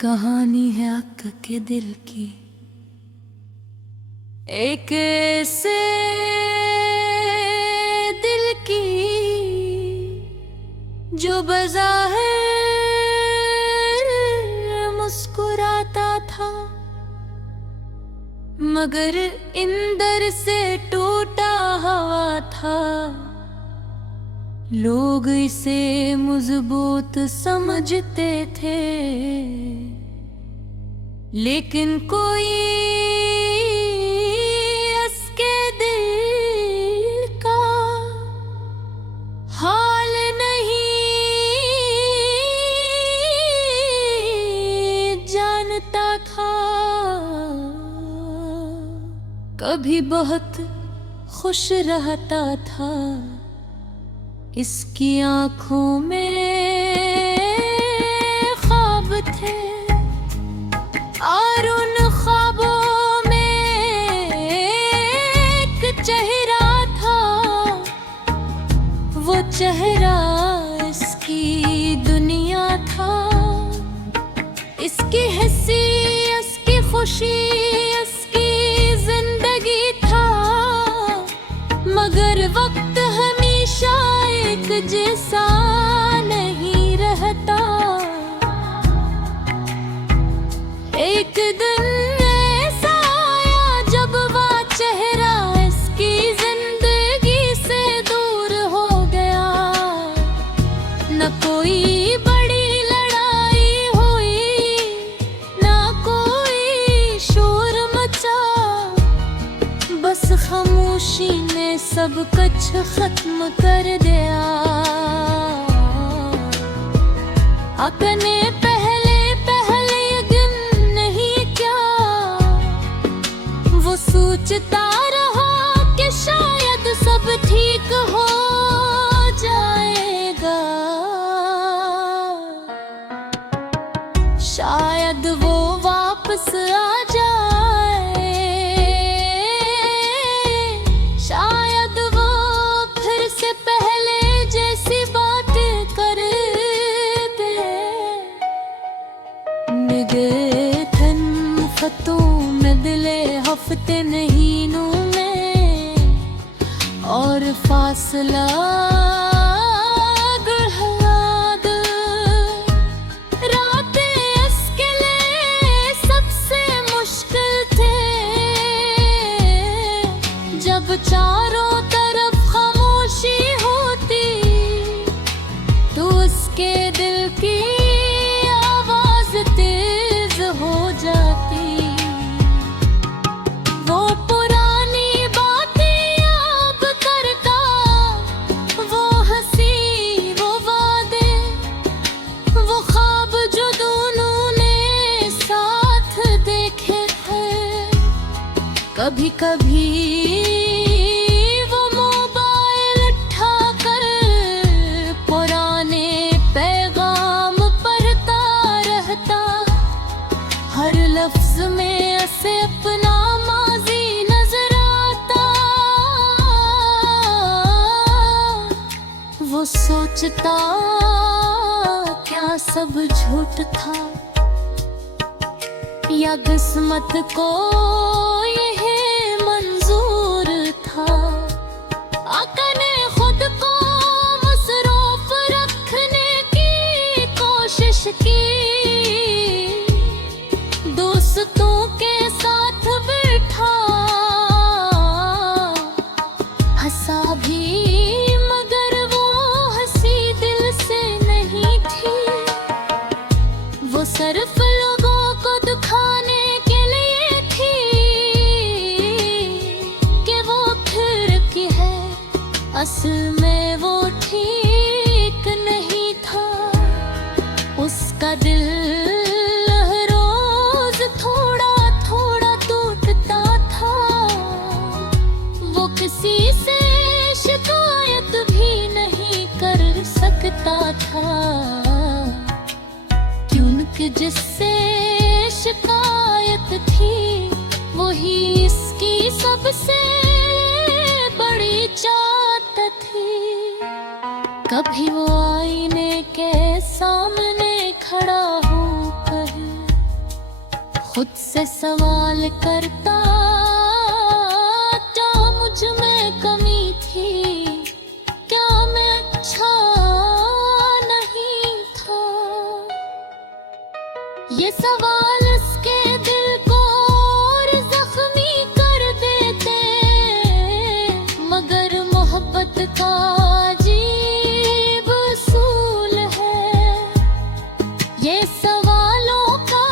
कहानी है अक्क के दिल की, एक ऐसे दिल की जो बज़ाहिर मुस्कुराता था मगर अंदर से टूटा हुआ था। लोग इसे मजबूत समझते थे लेकिन कोई उसके दिल का हाल नहीं जानता था। कभी बहुत खुश रहता था, इसकी आंखों में ख्वाब थे और उन ख्वाबों में एक चेहरा था। वो चेहरा इसकी दुनिया था, इसकी हंसी, इसकी खुशी, इसकी जिंदगी था। मगर वक्त हमेशा एक जैसा नहीं रहता। एक दिन ऐसा आया जब वह चेहरा इसकी जिंदगी से दूर हो गया। न कोई बड़ी लड़ाई हुई, न कोई शोर मचा, बस खामोशी ने सब कुछ खत्म कर दिया। अपने पहले यकीन नहीं क्या, वो सोचता रहा कि शायद सब ठीक हो जाएगा, शायद वो वापस आ जाए, शायद वो फिर से पहले जैसी बात कर दे। निगे तन खतों में दिले हफ्ते महीनों में और फासला गढ़याद। रातें इसके लिए सबसे मुश्किल थे जब चारों तरफ खामोशी होती तो उसके दिल की आवाज तेज हो जाती। वो पुरानी बातें याद करता, वो हंसी, वो वादे, वो ख्वाब जो दोनों ने साथ देखे थे। कभी कभी वो मोबाइल उठाकर पुराने पैगाम पढ़ता रहता, हर लफ्ज में ऐसे अपना माजी नजर आता। वो सोचता क्या सब झूठ था या किस्मत को यही मंजूर था। अपने खुद को मसरूफ रखने की कोशिश की, दोस्तों के साथ बैठा, हंसा भी मगर वो हंसी दिल से नहीं थी। वो सिर्फ लोगों को दिखाने के लिए थी कि वो फिर की है, असल में वो ठीक नहीं था। उसका दिल रोज थोड़ा थोड़ा टूटता था। वो किसी से शिकायत भी नहीं कर सकता था क्योंकि जिससे शिकायत थी वही इसकी सबसे बड़ी चाहत थी। कभी वो आईने के सामने खड़ा हो कहे खुद से सवाल करता, क्या मुझ में कमी थी, क्या मैं अच्छा नहीं था। ये सवाल उसके दिल को और जख्मी कर देते, मगर मोहब्बत का अजीब उसूल है। ये सवालों का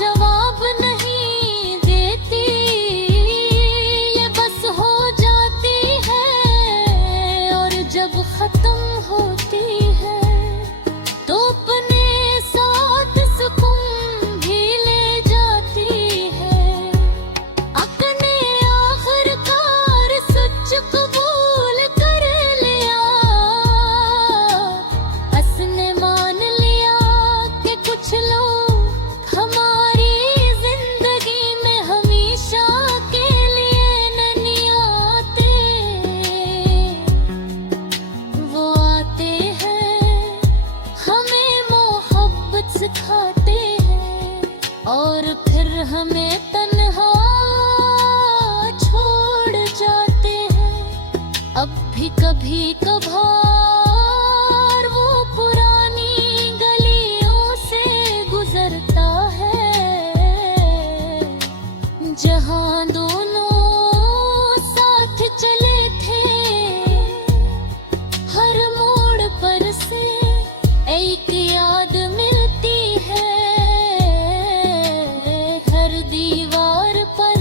जवाब नहीं देती, ये बस हो जाती है, और जब खत्म होती है तो अपने साथ सुकून भी ले जाती है। अपने आखिरकार सच कबूल कर लिया, असने मान लिया कि कुछ लोग हमारी जिंदगी में हमेशा के लिए नहीं आते। वो आते हैं, हमें मोहब्बत सिखाते हैं, और फिर हमें तन्हा छोड़ जाते हैं। अब भी कभी कभार वो पुरानी गलियों से गुजरता है, जहाँ दोनों साथ चले थे। हर मोड़ पर से एक याद मिलती है, हर दीवार पर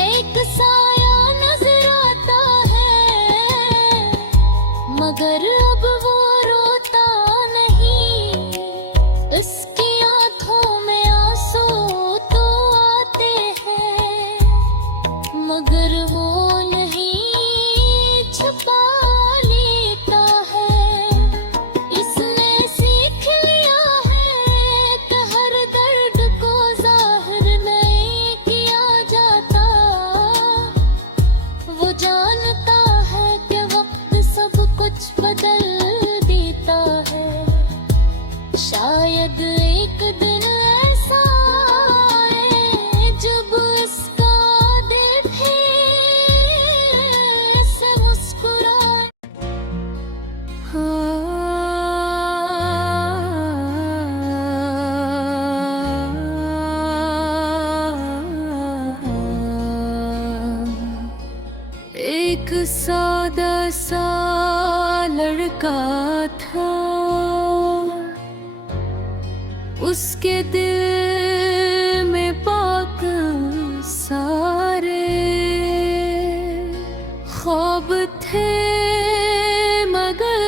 एक साया नजर आता है, मगर अब वो रोता नहीं। इसकी आंखों में आंसू तो आते हैं, मगर वो नहीं छुपा लेता है। इसने सीख लिया है कि हर दर्द को जाहिर नहीं किया जाता। वो जानता है कि वक्त सब कुछ बदल देता है। शायद एक दिन ऐसा आए जब इसका दिल फिर से मुस्कुराए। एक सादा सा लड़का था, उसके दिल में पाक सारे ख्वाब थे, मगर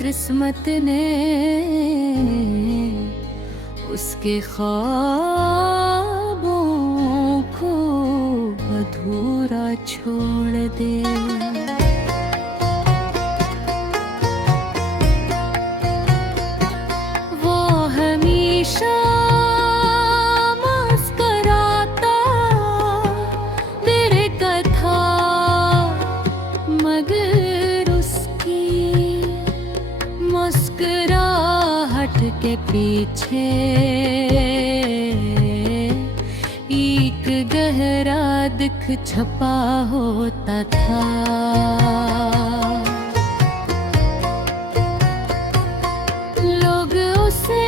किस्मत ने उसके ख्वाबों को अधूरा छोड़ दिया। वो हमेशा मुस्कुराता तेरे कथा, मगर उसकी मुस्कुराहट के पीछे एक गहरा दुख छपा होता था। लोग उसे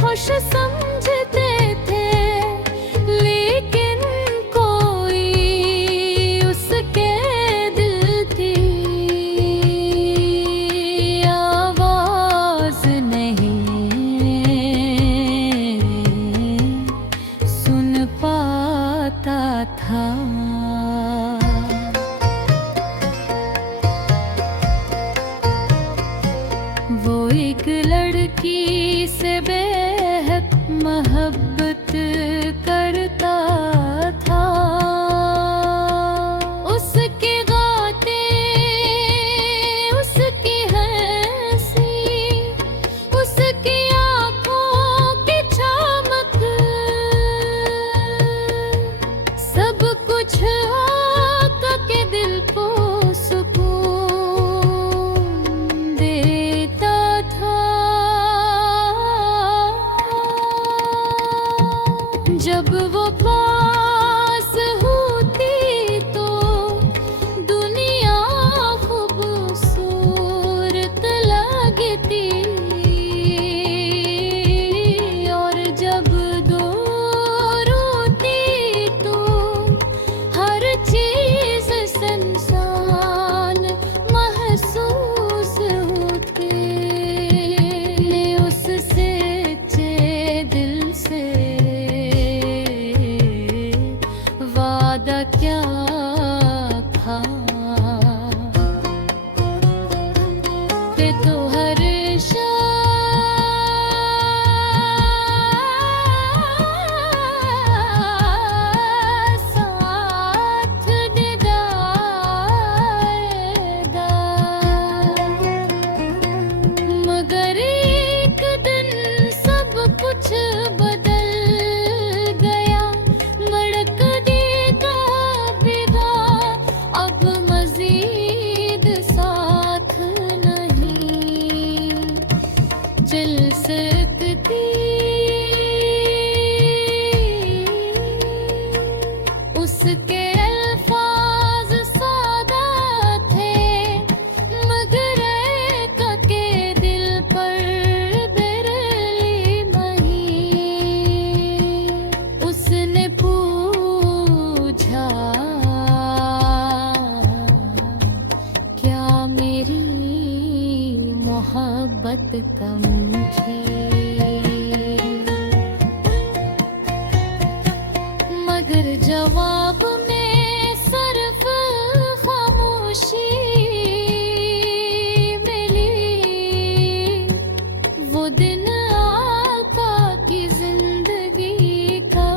खुश समझते थे, लेकिन कोई उसके दिल की आवाज नहीं सुन पाता था। वो एक लड़की से बेहद मोहब्बत करता था। उसके गाते, उसकी हंसी, उसकी आँखों की चमक, सब कुछ आका के दिल को सुकून देता था। मोहब्बत कम थी। मगर जवाब में सिर्फ खामोशी मिली। वो दिन आका की जिंदगी का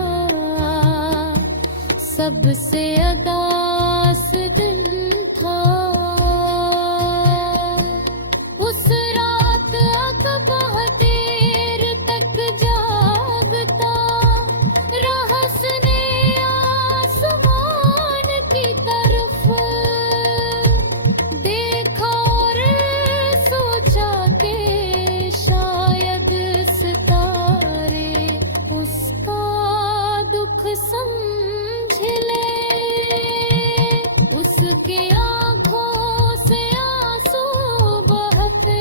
सबसे अदास दिन था। उस रात अक बहुत देर तक जागता रहा, हंसने आसमान की तरफ देखा और सोचा कि शायद सितारे उसका दुख समझ ले। उसके आंखों से आंसू बहते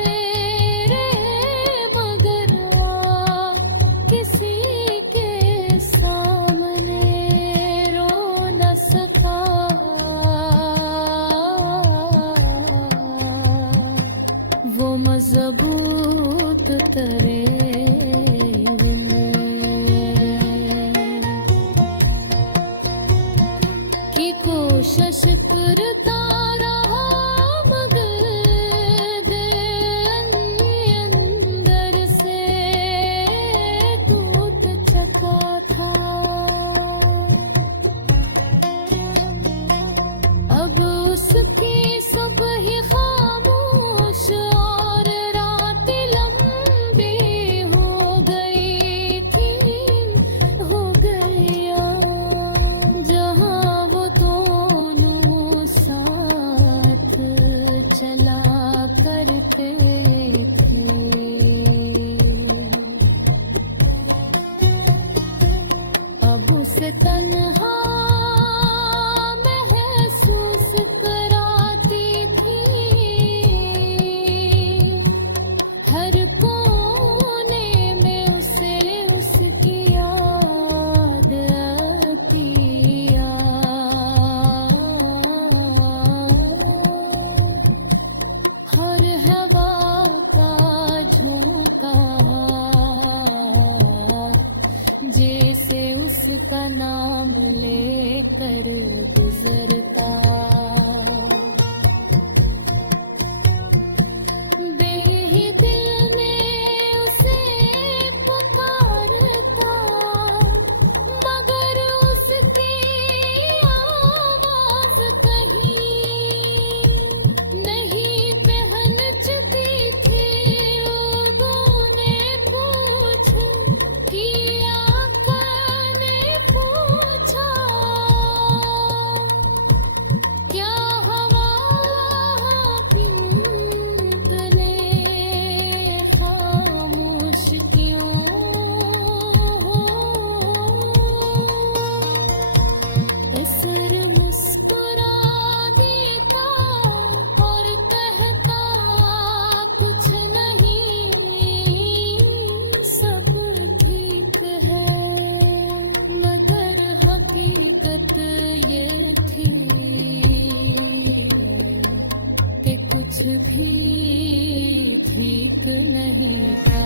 रहे, मगर आ किसी के सामने रो न सका। वो मजबूत करे की कोशिश करता रहा, मगर दिल अंदर से टूट चुका था। अब उसकी सुबह ही खामोश और रात लंबी हो गई थी, हो गया। जहाँ वो दोनों साथ चला करते थे, अब उसे तन्हा महसूस कराती थी। हर कोने में उसे उसकी याद पिया। हर हवा का झोंका जैसे उसका नाम लेकर गुजरता। बेदिल ने उसे पुकारता, मगर उसकी आवाज कहीं नहीं पहनचती थी। लोगों ने पूछा कि आका ने पूछा, क्या हवा बिंद ने खामोश क्यों? असर मुस्कुरा देता और कहता कुछ नहीं, सब ठीक है। मगर हकीकत ये थी कि कुछ भी ठीक नहीं था।